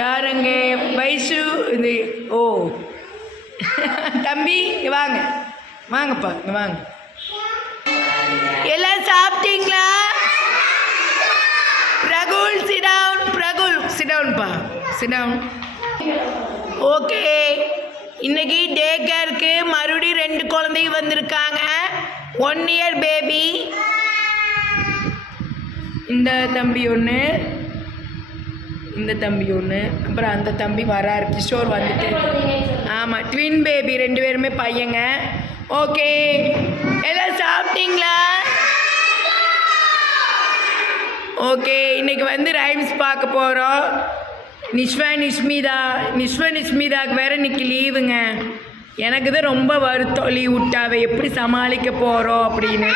யாருங்க வயசு இது? ஓ தம்பி இங்க வாங்க, வாங்கப்பா இங்க வாங்க. எல்லாம் சாப்பிட்டீங்களா? பிரகுல் சிடவுன், பிரகுல் சிடவுன்பா, சிடவுன். ஓகே, இன்னைக்கு டே கேருக்கு மறுபடியும் 2 குழந்தைங்க வந்திருக்காங்க. 1 இயர் பேபி. இந்த தம்பி ஒன்று, இந்த தம்பி ஒன்று, அப்புறம் அந்த தம்பி வராரு, கிஷோர் வந்துட்டு. ஆமாம், ட்வின் பேபி, 2 பேருமே பையங்க. ஓகே, எல்லாம் சாப்பிட்டீங்களா? ஓகே, இன்னைக்கு வந்து ரைம்ஸ் பார்க்க போகிறோம். நிஷ்மிதாக்கு வேறு இன்னைக்கு லீவுங்க. எனக்கு தான் ரொம்ப வருத்தம், லீவ் விட்டாவே எப்படி சமாளிக்க போகிறோம் அப்படின்னு.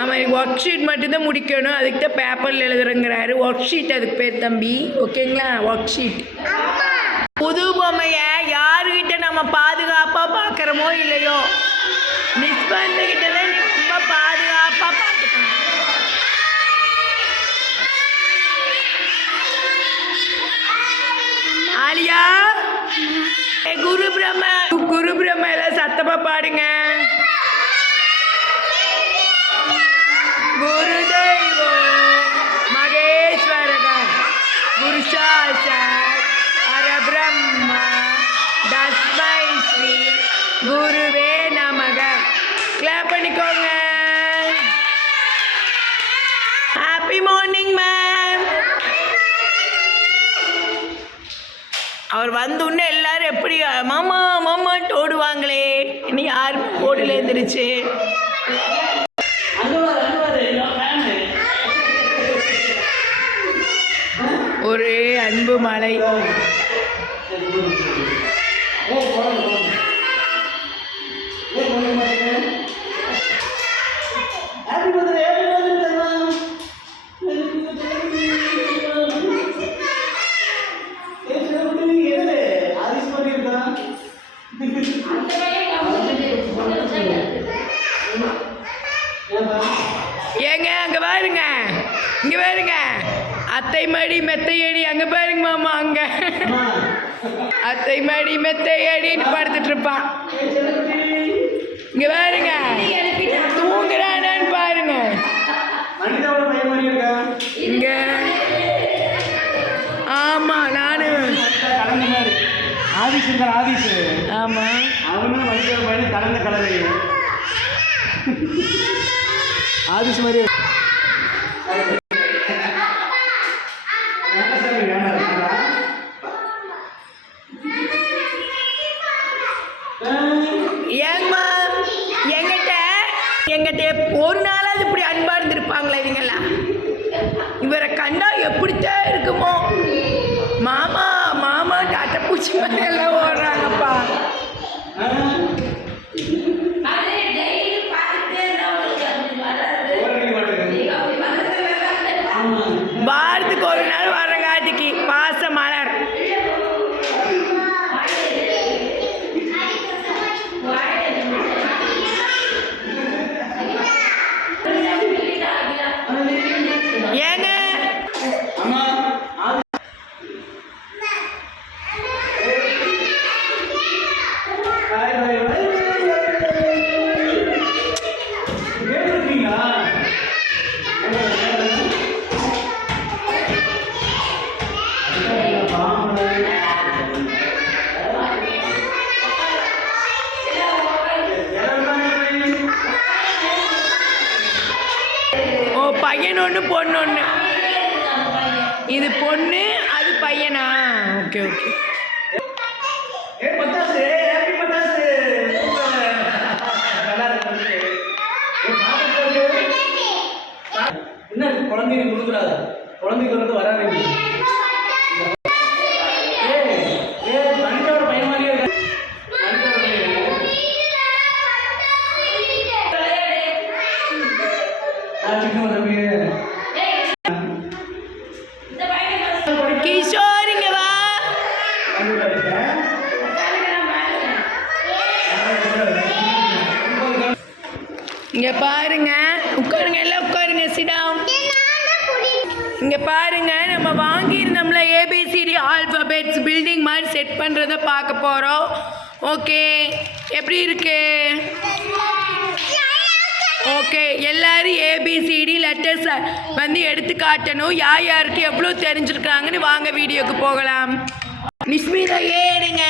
அவன் ஒர்க் ஷீட் மட்டும்தான் முடிக்கணும், அதுக்கு தான் பேப்பரில் எழுதுறங்கிறாரு. ஒர்க் ஷீட் அதுக்கு பேர் தம்பி, ஓகேங்களா? Work sheet. புது பொம்மையை யாருக்கிட்ட நம்ம பாதுகாப்பாக பார்க்குறோமோ இல்லையோ, நிஷ்பந்துக்கிட்ட தான் ரொம்ப பாதுகாப்பாக பார்த்துக்கணும். ஆலியா, குரு பிரம்மா எல்லாம் சத்தமாக பாடுங்க. குருதெய்வோ மகேஸ்வரக குரு சாட்சாத் பரபிரம்மா தஸ்மை ஸ்ரீ குருவே நமக. கிளாப் பண்ணிக்கோங்க. Happy morning ma'am. அவர் வந்தோடனே எல்லாரும் எப்படி மாமா மாமான்ட்டு ஓடுவாங்களே, இனி யாரும் ஓடல எழுந்திரிச்சு. ஒரு அன்பு மலை. ஏங்க அங்கே பாருங்க, இங்கே பாருங்க, அத்தை மடி மெத்தையடி, அங்கே பாருங்க மாமா, அங்கே அத்தை மடி மெத்தையடின்னு படுத்துட்டு இருப்பான். இங்கே பாருங்க, தூங்குறானான்னு பாருங்க. இங்க ஆமா, நானு ஆதிஷ் ஆமா, அவனும் கலந்த கலவை ஆதிஷ் மாதிரி. ஏங்கம்மா, எங்கிட்ட ஒரு நாளாவது இப்படி அன்பா இருந்திருப்பாங்களா இவங்கெல்லாம்? இவரை கண்டா எப்படித்தான் இருக்குமோ. மாமா மாமா டாட்டா பூச்சி மாதிரி எல்லாம் ஓடுறாங்கப்பா. வாரத்துக்கு ஒரு நாள் வர காட்டிக்கு பாச மலர். ஏங்க பையன் ஒன்று பொண்ணு ஒன்று. இது பொண்ணு, அது பையனா? Okay okay. என்ன குழந்தைங்க கொடுக்குறாரு, குழந்தைங்க வந்து வராது. பையன் மாதிரியே கிஷோர் இங்க வா. இங்க பாருங்க, உட்காருங்க, எல்லாம் உட்காருங்க, சிடாம். இங்க பாருங்க, நம்ம வாங்கியிருந்தோம்ல ஏபிசிடி ஆல்பபெட்ஸ் பில்டிங் மாதிரி செட் பண்றத பார்க்க போறோம். ஓகே, எப்படி இருக்கு? ஓகே, எல்லாரும் ஏபிசிடி லெட்டர்ஸ் வந்து எடுத்து காட்டணும். யார் யாருக்கு எவ்வளோ தெரிஞ்சிருக்காங்கன்னு வாங்க வீடியோக்கு போகலாம். நிஸ்மிதா ஏடுங்க.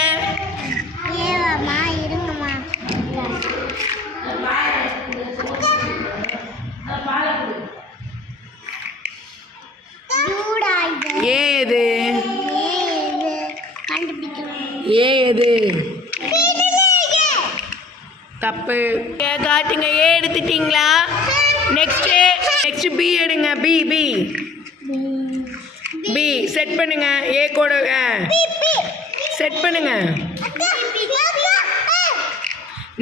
ஏது ஏது தப்பு. காட்டுங்க. ஏ எடுத்துட்டீங்களா? நெக்ஸ்ட் பி எடுங்க. பி பி பி செட் பண்ணுங்க. ஏ கூட செட் பண்ணுங்க.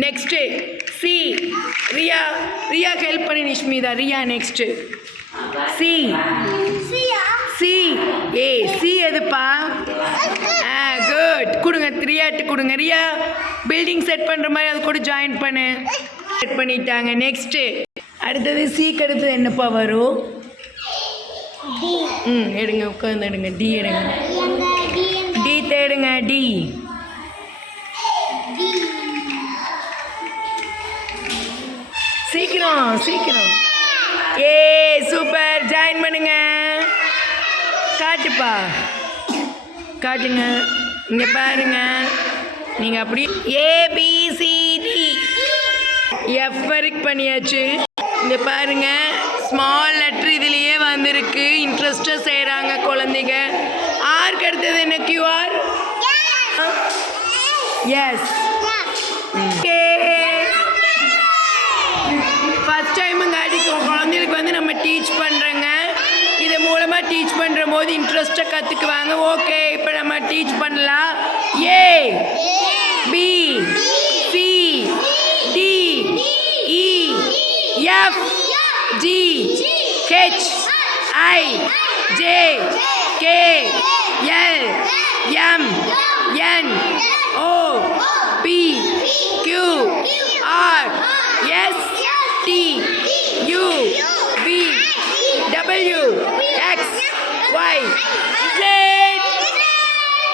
Next C. ரியா ஹெல்ப் பண்ணி Nishmitha. Riya next C. C A C எதுப்பா? குட். கொடுங்க, ரியாட்டு கொடுங்க. ரியா பில்டிங் செட் பண்ணுற மாதிரி அது கூட ஜாயின் பண்ணு. செட் பண்ணிட்டாங்க. நெக்ஸ்ட்டு அடுத்தது சிக்கு அடுத்தது என்னப்பா வரும்? எடுங்க, உட்காந்து எடுங்க. டி எடுங்க. டி தேடுங்க. டி சீக்கிரம். ஏ சூப்பர். ஜாயின் பண்ணுங்க. காட்டுங்க. இங்கே பாருங்க, நீங்கள் அப்படி ஏபிசிடி எஃப் வரைக்கும் பண்ணியாச்சு. இங்கே பாருங்க, ஸ்மால் லெட்ரு இதுலேயே வந்திருக்கு. இன்ட்ரெஸ்டாக செய்கிறாங்க குழந்தைங்க. ஆருக்கு அடுத்தது என்ன? கியூஆர். எஸ். ஃபஸ்ட் டைமுங்காட்டி குழந்தைகளுக்கு வந்து நம்ம டீச் பண்ணுறோங்க. இது மூலமாக டீச் பண்ணுற போது இன்ட்ரெஸ்ட்டாக கற்றுக்குவாங்க. ஓகே, இப்போ நம்ம டீச் பண்ணலாம். A B C D E F G H I J K L M N O P Q R S T U V W X Y Z.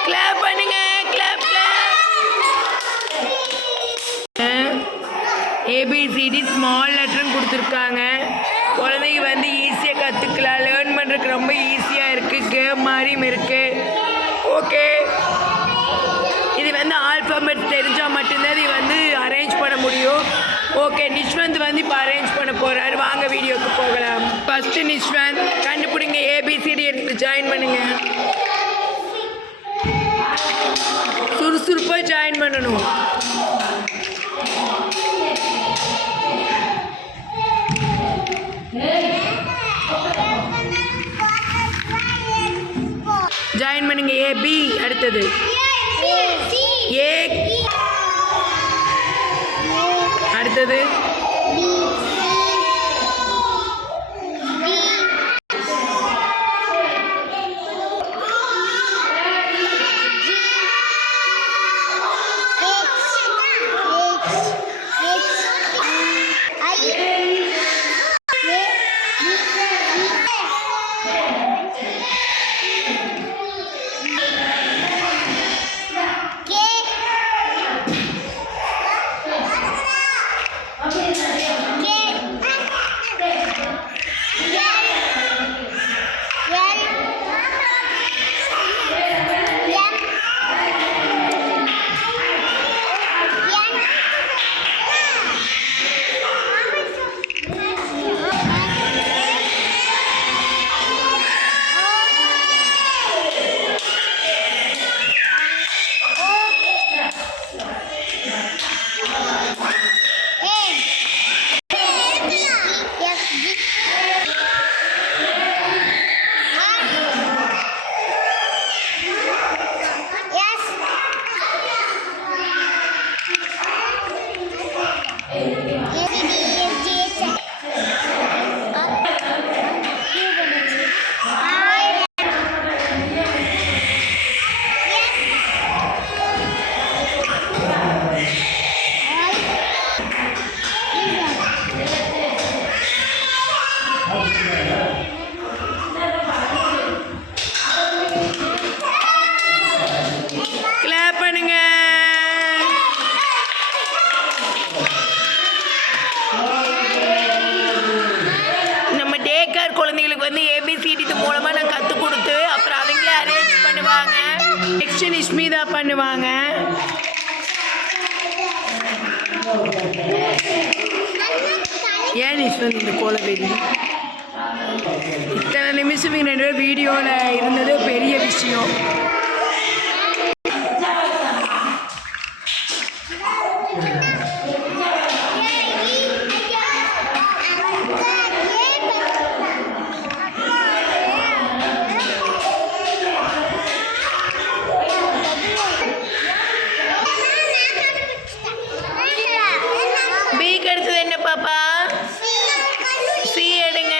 Clap பண்ணுங்க. கிளாப். ஏபிசிடி ஸ்மால் லெட்டரும் கொடுத்துருக்காங்க. குழந்தைங்க வந்து ஈஸியாக கற்றுக்கலாம். Learn பண்ணுறதுக்கு ரொம்ப ஈஸியாக இருக்குது. கேம் மாதிரியும் இருக்குது. ஓகே, இது வந்து ஆல்ஃபபெட் தெரிஞ்சால் மட்டும்தான் இது வந்து அரேஞ்ச் பண்ண முடியும். ஓகே, நிஷ்வந்த் வந்து இப்போ அரேஞ்ச் பண்ண போகிறாரு. வாங்க வீடியோக்கு போகலாம். ஃபஸ்ட்டு நிஷ்வந்த் கண்டுபிடிங்க. ஏபிசிடி எடுத்து ஜாயின் பண்ணுங்க. சுறுசுறுப்பாக ஜாயின் பண்ணணும். ஜாயின் பண்ணுங்க. ஏ பி அடுத்தது ஏ அடுத்தது லக்ஷ்மி தான் பண்ணுவாங்க. ஏன் நீ சொன்ன கோலவேதி இத்தனை நிமிஷம் ரெண்டு பேர் வீடியோவில் இருந்தது பெரிய விஷயம். பீக்கு எடுத்தது என்ன பாப்பா? சி எடுங்க.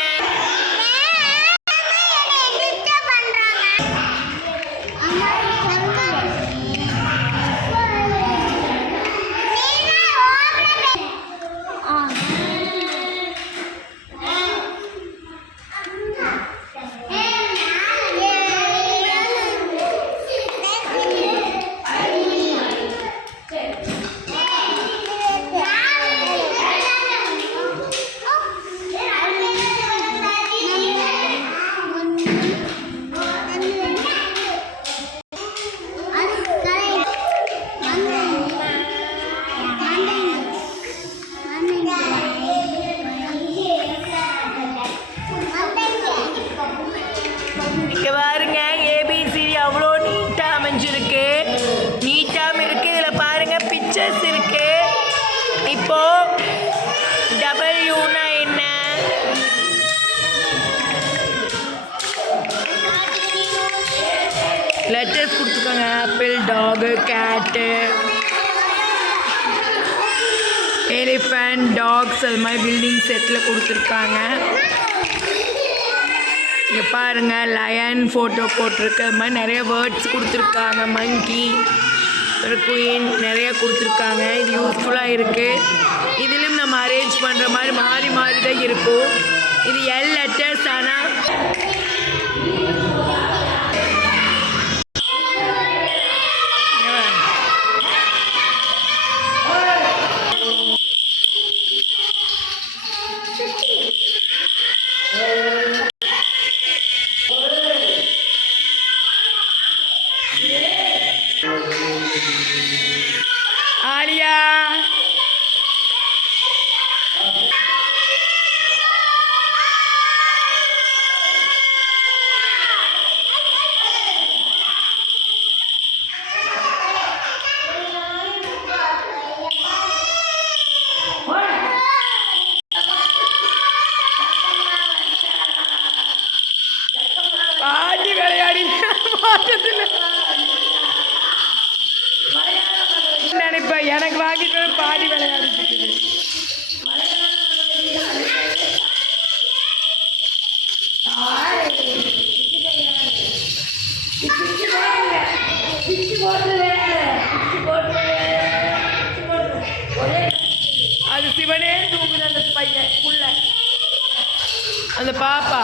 இங்கே பாருங்க, ஏபிசிடி அவ்வளோ நீட்டாக அமைஞ்சிருக்கு. நீட்டாகவும் இருக்குது. இதில் பாருங்கள் பிக்சர்ஸ் இருக்குது. இப்போது டபிள்யூனா என்ன? லெட்டர்ஸ் கொடுத்துருக்காங்க. ஆப்பிள், டாகு, கேட்டு, எலிஃபண்ட், டாக்ஸ், அது மாதிரி பில்டிங் செட்டில் கொடுத்துருக்காங்க. இங்கே பாருங்கள் லயன் ஃபோட்டோ போட்டிருக்கு. அது மாதிரி நிறைய வேர்ட்ஸ் கொடுத்துருக்காங்க. மங்கி, ஒரு குயின் நிறைய கொடுத்துருக்காங்க. இது யூஸ்ஃபுல்லாக இருக்குது. இதிலும் நம்ம அரேஞ்ச் பண்ணுற மாதிரி மாறி மாறி தான் இருக்கும். இது எல் லெட்டர்ஸ். ஆனால் ஆலியா பாட்டி விளையாடி மாற்றத்தில் நினைப்பேன். எனக்கு வாங்கிட்டு பாடி விளையாடிட்டு அது சிவனே தூங்குது. அந்த பையன் உள்ள அந்த பாப்பா